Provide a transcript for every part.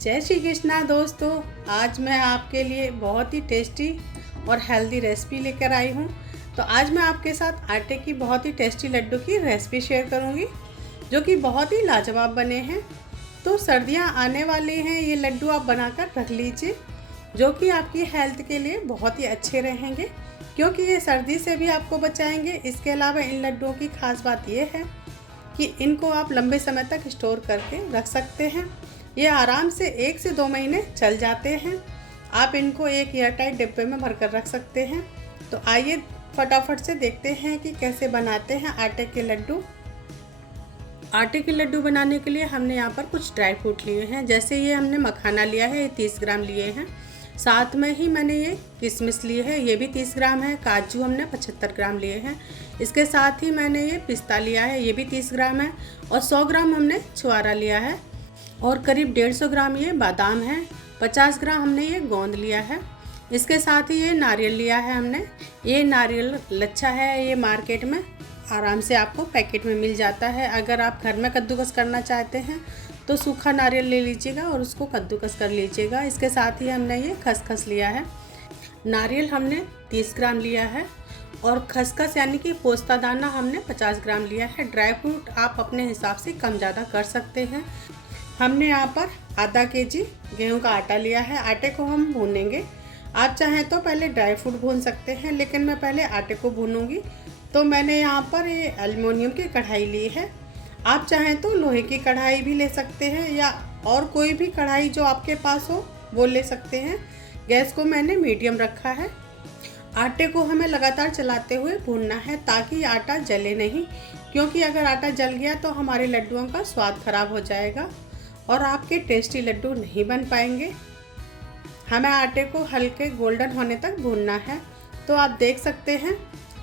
जय श्री कृष्णा दोस्तों। आज मैं आपके लिए बहुत ही टेस्टी और हेल्दी रेसिपी लेकर आई हूँ। तो आज मैं आपके साथ आटे की बहुत ही टेस्टी लड्डू की रेसिपी शेयर करूँगी, जो कि बहुत ही लाजवाब बने हैं। तो सर्दियाँ आने वाली हैं, ये लड्डू आप बनाकर रख लीजिए, जो कि आपकी हेल्थ के लिए बहुत ही अच्छे रहेंगे, क्योंकि ये सर्दी से भी आपको बचाएंगे। इसके अलावा इन लड्डुओं की खास बात ये है कि इनको आप लंबे समय तक स्टोर करके रख सकते हैं। ये आराम से 1 से 2 महीने चल जाते हैं। आप इनको एक एयरटाइट डिब्बे में भरकर रख सकते हैं। तो आइए फटाफट से देखते हैं कि कैसे बनाते हैं आटे के लड्डू। आटे के लड्डू बनाने के लिए हमने यहाँ पर कुछ ड्राई फ्रूट लिए हैं। जैसे ये हमने मखाना लिया है, ये 30 ग्राम लिए हैं। साथ में ही मैंने ये किशमिश लिए है, ये भी 30 ग्राम है। काजू हमने 75 ग्राम लिए हैं। इसके साथ ही मैंने ये पिस्ता लिया है, ये भी 30 ग्राम है। और 100 ग्राम हमने छुआरा लिया है। और करीब 150 ग्राम ये बादाम है। 50 ग्राम हमने ये गोंद लिया है। इसके साथ ही ये नारियल लिया है हमने। ये नारियल लच्छा है, ये मार्केट में आराम से आपको पैकेट में मिल जाता है। अगर आप घर में कद्दूकस करना चाहते हैं तो सूखा नारियल ले लीजिएगा और उसको कद्दूकस कर लीजिएगा। इसके साथ ही हमने ये खसखस लिया है। नारियल हमने 30 ग्राम लिया है और खसखस यानी कि पोस्ता दाना हमने 50 ग्राम लिया है। ड्राई फ्रूट आप अपने हिसाब से कम ज़्यादा कर सकते हैं। हमने यहाँ पर आधा केजी गेहूं का आटा लिया है। आटे को हम भूनेंगे। आप चाहें तो पहले ड्राई फ्रूट भून सकते हैं, लेकिन मैं पहले आटे को भूनूंगी। तो मैंने यहाँ पर ये एल्युमिनियम की कढ़ाई ली है। आप चाहें तो लोहे की कढ़ाई भी ले सकते हैं, या और कोई भी कढ़ाई जो आपके पास हो वो ले सकते हैं। गैस को मैंने मीडियम रखा है। आटे को हमें लगातार चलाते हुए भूनना है ताकि आटा जले नहीं, क्योंकि अगर आटा जल गया तो हमारे लड्डुओं का स्वाद खराब हो जाएगा और आपके टेस्टी लड्डू नहीं बन पाएंगे। हमें आटे को हल्के गोल्डन होने तक भूनना है। तो आप देख सकते हैं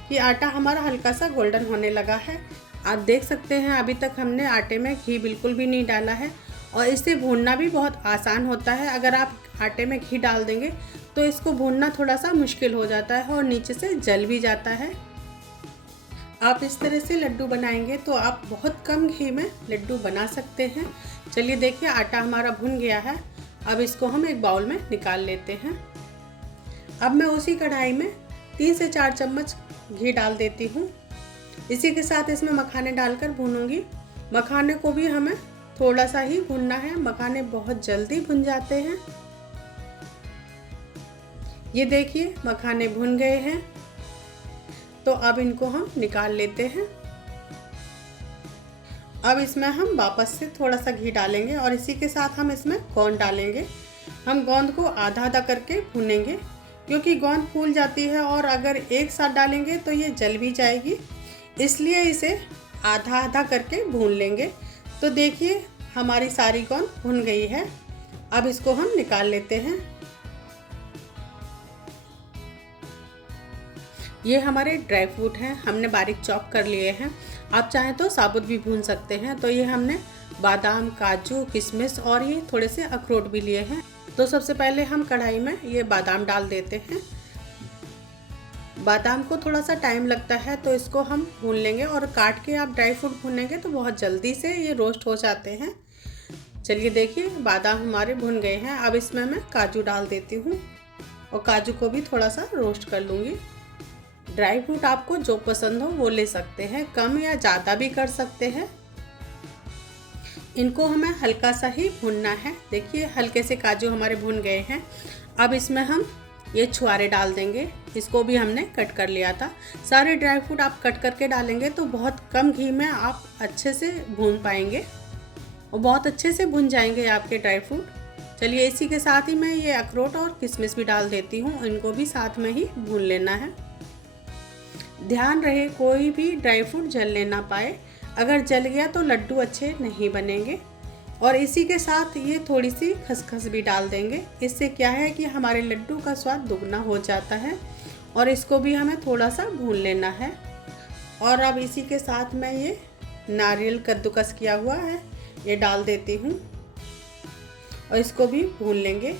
कि आटा हमारा हल्का सा गोल्डन होने लगा है। आप देख सकते हैं अभी तक हमने आटे में घी बिल्कुल भी नहीं डाला है, और इसे भूनना भी बहुत आसान होता है। अगर आप आटे में घी डाल देंगे तो इसको भूनना थोड़ा सा मुश्किल हो जाता है और नीचे से जल भी जाता है। आप इस तरह से लड्डू बनाएंगे तो आप बहुत कम घी में लड्डू बना सकते हैं। चलिए देखिए, आटा हमारा भुन गया है। अब इसको हम एक बाउल में निकाल लेते हैं। अब मैं उसी कढ़ाई में 3 से 4 चम्मच घी डाल देती हूँ। इसी के साथ इसमें मखाने डालकर भूनूंगी। मखाने को भी हमें थोड़ा सा ही भूनना है, मखाने बहुत जल्दी भुन जाते हैं। ये देखिए मखाने भुन गए हैं। तो अब इनको हम निकाल लेते हैं। अब इसमें हम वापस से थोड़ा सा घी डालेंगे और इसी के साथ हम इसमें गोंद डालेंगे। हम गोंद को आधा आधा करके भूनेंगे, क्योंकि गोंद फूल जाती है और अगर एक साथ डालेंगे तो ये जल भी जाएगी, इसलिए इसे आधा आधा करके भून लेंगे। तो देखिए हमारी सारी गोंद भुन गई है। अब इसको हम निकाल लेते हैं। ये हमारे ड्राई फ्रूट हैं, हमने बारीक चॉप कर लिए हैं। आप चाहें तो साबुत भी भून सकते हैं। तो ये हमने बादाम, काजू, किशमिश और ये थोड़े से अखरोट भी लिए हैं। तो सबसे पहले हम कढ़ाई में ये बादाम डाल देते हैं। बादाम को थोड़ा सा टाइम लगता है, तो इसको हम भून लेंगे। और काट के आप ड्राई फ्रूट भूनेंगे तो बहुत जल्दी से ये रोस्ट हो जाते हैं। चलिए देखिए बादाम हमारे भुन गए हैं। अब इसमें मैं काजू डाल देती हूँ और काजू को भी थोड़ा सा रोस्ट कर लूँगी। ड्राई फ्रूट आपको जो पसंद हो वो ले सकते हैं, कम या ज़्यादा भी कर सकते हैं। इनको हमें हल्का सा ही भूनना है। देखिए हल्के से काजू हमारे भुन गए हैं। अब इसमें हम ये छुआरे डाल देंगे। इसको भी हमने कट कर लिया था। सारे ड्राई फ्रूट आप कट करके डालेंगे तो बहुत कम घी में आप अच्छे से भून पाएंगे और बहुत अच्छे से भुन जाएंगे आपके ड्राई फ्रूट। चलिए इसी के साथ ही मैं ये अखरोट और किशमिश भी डाल देती हूँ। इनको भी साथ में ही भून लेना है। ध्यान रहे कोई भी ड्राई फ्रूट जलने ना पाए, अगर जल गया तो लड्डू अच्छे नहीं बनेंगे। और इसी के साथ ये थोड़ी सी खसखस भी डाल देंगे। इससे क्या है कि हमारे लड्डू का स्वाद दुगना हो जाता है। और इसको भी हमें थोड़ा सा भून लेना है। और अब इसी के साथ मैं ये नारियल कद्दूकस किया हुआ है ये डाल देती हूँ और इसको भी भून लेंगे।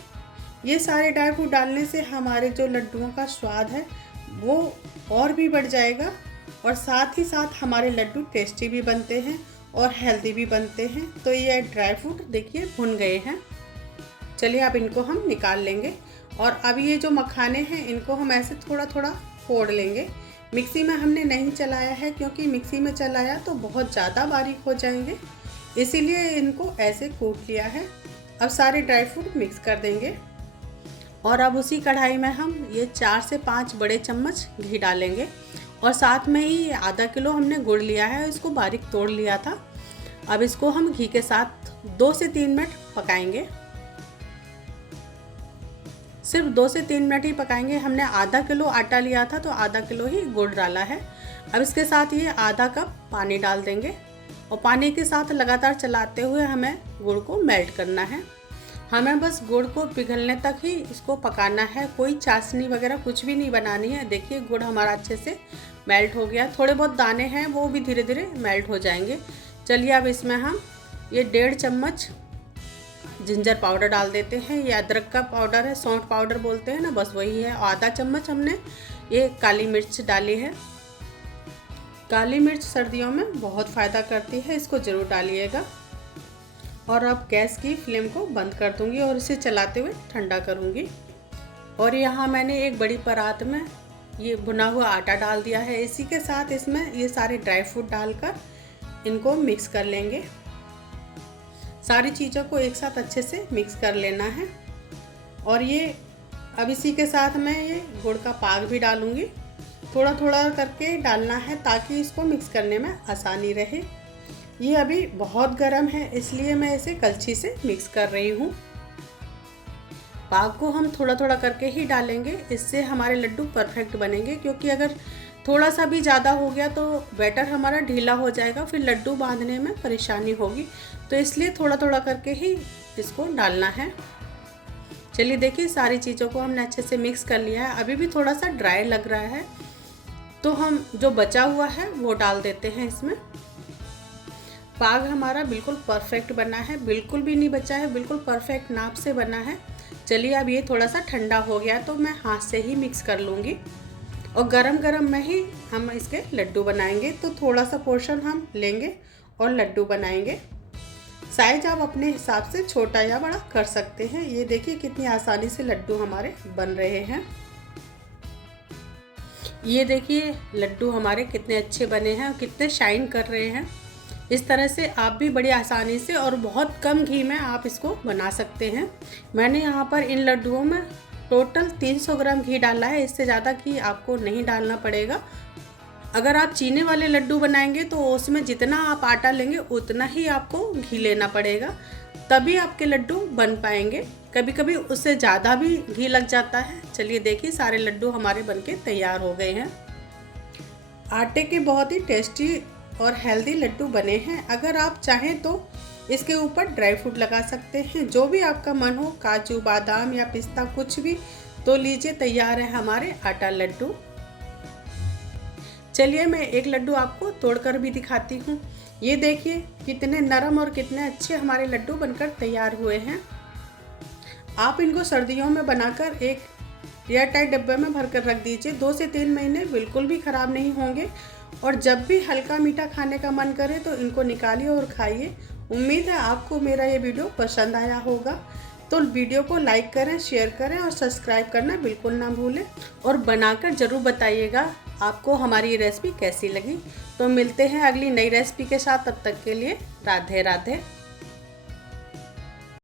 ये सारे ड्राई फ्रूट डालने से हमारे जो लड्डुओं का स्वाद है वो और भी बढ़ जाएगा, और साथ ही साथ हमारे लड्डू टेस्टी भी बनते हैं और हेल्दी भी बनते हैं। तो ये ड्राई फ्रूट देखिए भुन गए हैं। चलिए अब इनको हम निकाल लेंगे। और अब ये जो मखाने हैं इनको हम ऐसे थोड़ा थोड़ा फोड़ लेंगे। मिक्सी में हमने नहीं चलाया है क्योंकि मिक्सी में चलाया तो बहुत ज़्यादा बारीक हो जाएंगे, इसीलिए इनको ऐसे कूट लिया है। अब सारे ड्राई फ्रूट मिक्स कर देंगे और अब उसी कढ़ाई में हम ये 4 से 5 बड़े चम्मच घी डालेंगे और साथ में ही आधा किलो हमने गुड़ लिया है, इसको बारीक तोड़ लिया था। अब इसको हम घी के साथ 2 से 3 मिनट पकाएंगे। सिर्फ 2 से 3 मिनट ही पकाएंगे। हमने आधा किलो आटा लिया था तो आधा किलो ही गुड़ डाला है। अब इसके साथ ये आधा कप पानी डाल देंगे और पानी के साथ लगातार चलाते हुए हमें गुड़ को मेल्ट करना है। हमें बस गुड़ को पिघलने तक ही इसको पकाना है, कोई चाशनी वगैरह कुछ भी नहीं बनानी है। देखिए गुड़ हमारा अच्छे से मेल्ट हो गया, थोड़े बहुत दाने हैं वो भी धीरे धीरे मेल्ट हो जाएंगे। चलिए अब इसमें हम ये 1.5 चम्मच जिंजर पाउडर डाल देते हैं। ये अदरक का पाउडर है, सौंठ पाउडर बोलते हैं ना, बस वही है। आधा चम्मच हमने ये काली मिर्च डाली है। काली मिर्च सर्दियों में बहुत फ़ायदा करती है, इसको ज़रूर डालिएगा। और अब गैस की फ्लेम को बंद कर दूंगी और इसे चलाते हुए ठंडा करूंगी। और यहाँ मैंने एक बड़ी परात में ये भुना हुआ आटा डाल दिया है। इसी के साथ इसमें ये सारे ड्राई फ्रूट डालकर इनको मिक्स कर लेंगे। सारी चीज़ों को एक साथ अच्छे से मिक्स कर लेना है। और ये अब इसी के साथ मैं ये गुड़ का पाक भी डालूंगी। थोड़ा थोड़ा करके डालना है ताकि इसको मिक्स करने में आसानी रहे। ये अभी बहुत गर्म है इसलिए मैं इसे कलछी से मिक्स कर रही हूँ। पाक को हम थोड़ा थोड़ा करके ही डालेंगे, इससे हमारे लड्डू परफेक्ट बनेंगे। क्योंकि अगर थोड़ा सा भी ज़्यादा हो गया तो बैटर हमारा ढीला हो जाएगा, फिर लड्डू बांधने में परेशानी होगी। तो इसलिए थोड़ा थोड़ा करके ही इसको डालना है। चलिए देखिए सारी चीज़ों को हमने अच्छे से मिक्स कर लिया है। अभी भी थोड़ा सा ड्राई लग रहा है तो हम जो बचा हुआ है वो डाल देते हैं इसमें। पाग हमारा बिल्कुल परफेक्ट बना है, बिल्कुल भी नहीं बचा है, बिल्कुल परफेक्ट नाप से बना है। चलिए अब ये थोड़ा सा ठंडा हो गया तो मैं हाथ से ही मिक्स कर लूँगी और गरम गरम में ही हम इसके लड्डू बनाएंगे। तो थोड़ा सा पोर्शन हम लेंगे और लड्डू बनाएंगे। साइज आप अपने हिसाब से छोटा या बड़ा कर सकते हैं। ये देखिए कितनी आसानी से लड्डू हमारे बन रहे हैं। ये देखिए लड्डू हमारे कितने अच्छे बने हैं और कितने शाइन कर रहे हैं। इस तरह से आप भी बड़ी आसानी से और बहुत कम घी में आप इसको बना सकते हैं। मैंने यहाँ पर इन लड्डुओं में टोटल 300 ग्राम घी डाला है, इससे ज़्यादा घी आपको नहीं डालना पड़ेगा। अगर आप चीनी वाले लड्डू बनाएंगे तो उसमें जितना आप आटा लेंगे उतना ही आपको घी लेना पड़ेगा, तभी आपके लड्डू बन पाएंगे। कभी कभी उससे ज़्यादा भी घी लग जाता है। चलिए देखिए सारे लड्डू हमारे बनके तैयार हो गए हैं। आटे के बहुत ही टेस्टी और हेल्दी लड्डू बने हैं। अगर आप चाहें तो इसके ऊपर ड्राई फ्रूट लगा सकते हैं, जो भी आपका मन हो, काजू बादाम या पिस्ता कुछ भी। तो लीजिए तैयार है हमारे आटा लड्डू। चलिए मैं एक लड्डू आपको तोड़कर भी दिखाती हूँ। ये देखिए कितने नरम और कितने अच्छे हमारे लड्डू बनकर तैयार हुए हैं। आप इनको सर्दियों में बनाकर एक एयर टाइट डब्बे में भरकर रख दीजिए। 2 से 3 महीने बिल्कुल भी ख़राब नहीं होंगे। और जब भी हल्का मीठा खाने का मन करे तो इनको निकालिए और खाइए। उम्मीद है आपको मेरा ये वीडियो पसंद आया होगा। तो वीडियो को लाइक करें, शेयर करें और सब्सक्राइब करना बिल्कुल ना भूलें। और बनाकर ज़रूर बताइएगा आपको हमारी ये रेसिपी कैसी लगी। तो मिलते हैं अगली नई रेसिपी के साथ, तब तक के लिए राधे राधे।